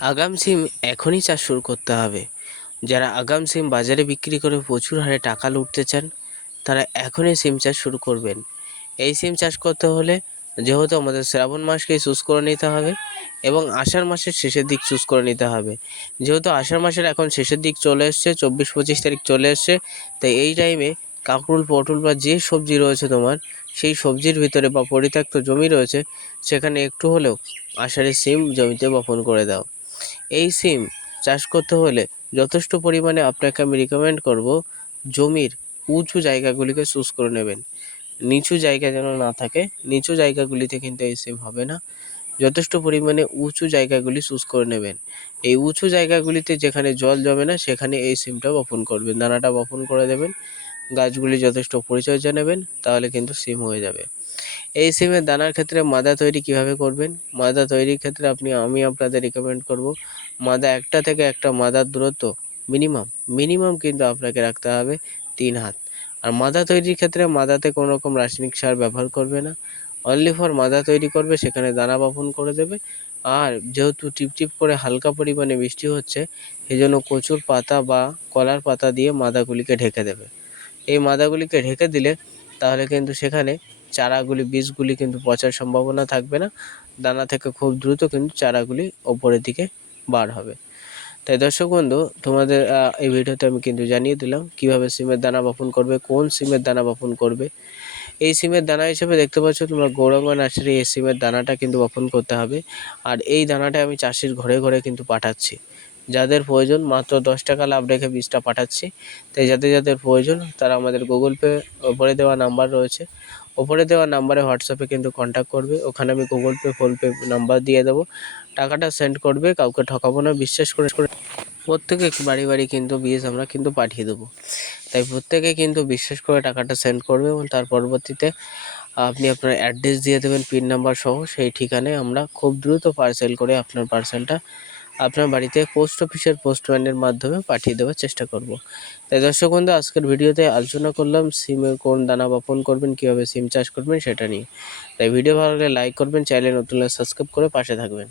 আগাম সিম এখনই চাষ শুরু করতে হবে। যারা আগাম সিম বাজারে বিক্রি করে প্রচুর হারে টাকা লুটতে চান, তারা এখনই সিম চাষ শুরু করবেন। এই সিম চাষ করতে হলে যেহেতু আমাদের শ্রাবণ মাসকেই চুজ করে নিতে হবে এবং আষাঢ় মাসের শেষের দিক চুজ করে নিতে হবে। যেহেতু আষাঢ় মাসের এখন শেষের দিক চলে এসছে, 24-25 তারিখ চলে এসছে, তাই এই টাইমে কাঁকরোল, পটল বা যে সবজি রয়েছে তোমার, সেই সবজির ভিতরে বা পরিত্যক্ত জমি রয়েছে, সেখানে একটু হলেও আষাঢ়ের সিম জমিতে বপন করে দাও। এই সিম চাষ করতে হলে যথেষ্ট পরিমাণে আপনাকে আমি রিকমেন্ড করব, জমির উঁচু জায়গাগুলিকে চুজ করে নেবেন। নিচু জায়গা যেন না থাকে, নিচু জায়গাগুলিতে কিন্তু এই সিম হবে না। যথেষ্ট পরিমাণে উঁচু জায়গাগুলি চুজ করে নেবেন। এই উঁচু জায়গাগুলিতে যেখানে জল জমে না, সেখানে এই সিমটা বপন করবেন, দানাটা বপন করে দেবেন। গাছগুলি যথেষ্ট পরিচর্যা নেবেন, তাহলে কিন্তু সিম হয়ে যাবে। এই সিমের দানার ক্ষেত্রে মাদা তৈরি কিভাবে করবেন? মাদা তৈরির ক্ষেত্রে আমি আপনাদের রিকমেন্ড করব, মাদা একটা থেকে একটা মাদার দূরত্ব মিনিমাম কিন্তু আপনাকে রাখতে হবে 3 হাত। আর মাদা তৈরির ক্ষেত্রে মাদাতে কোনো রকম রাসায়নিক সার ব্যবহার করবে না, অনলি ফর মাদা তৈরি করবে, সেখানে দানা বপন করে দেবে। আর যেহেতু টিপটিপ করে হালকা পরিমাণে বৃষ্টি হচ্ছে, সেজন্য কচুর পাতা বা কলার পাতা দিয়ে মাদাগুলিকে ঢেকে দেবে। এই মাদাগুলিকে ঢেকে দিলে তাহলে কিন্তু সেখানে চারাগুলি, বীজগুলি কিন্তু পচার সম্ভাবনা থাকবে না। দানা থেকে খুব দ্রুত কিন্তু চারাগুলি ওপরের দিকে বার হবে। তাই দর্শক বন্ধু, তোমাদের এই ভিডিওতে আমি কিন্তু জানিয়ে দিলাম কিভাবে সিমের দানা বপন করবে, কোন সিমের দানা বপন করবে। এই সিমের দানা হিসেবে দেখতে পাচ্ছ তোমরা গৌরাঙ্গ নার্সারি, এই সিমের দানাটা কিন্তু বপন করতে হবে। আর এই দানাটা আমি চাষির ঘরে ঘরে কিন্তু পাঠাচ্ছি। যাদের প্রয়োজন মাত্র 10 টাকা লাভ রেখে বীজটা পাঠাচ্ছি। তাই যাদের যাদের প্রয়োজন তারা আমাদের গুগল পে ওপরে দেওয়া নাম্বার রয়েছে, ওপরে দেওয়া নাম্বারে হোয়াটসঅ্যাপে কিন্তু কন্ট্যাক্ট করবে। ওখানে আমি গুগল পে, ফোনপে নাম্বার দিয়ে দেবো, টাকাটা সেন্ড করবে। কাউকে ঠকাবো না, বিশ্বাস করে প্রত্যেকে বাড়ি বাড়ি কিন্তু বীজ আমরা কিন্তু পাঠিয়ে দেবো। তাই প্রত্যেকে কিন্তু বিশ্বাস করে টাকাটা সেন্ড করবে এবং তার পরবর্তীতে আপনি আপনার অ্যাড্রেস দিয়ে দেবেন পিন নাম্বার সহ। সেই ঠিকানায় আমরা খুব দ্রুত পার্সেল করে আপনার পার্সেলটা আপনার বাড়িতে পোস্ট অফিসের পোস্টম্যানের মাধ্যমে পাঠিয়ে দেওয়ার চেষ্টা করব। তাই দর্শক বন্ধু, আজকের ভিডিওতে আলোচনা করলাম সিমে কোন দানা বপন করবেন, কীভাবে সিম চাষ করবেন সেটা নিয়ে। তাই ভিডিও ভালো লাগলে লাইক করবেন, চ্যানেল নতুন হলে সাবস্ক্রাইব করে পাশে থাকবেন।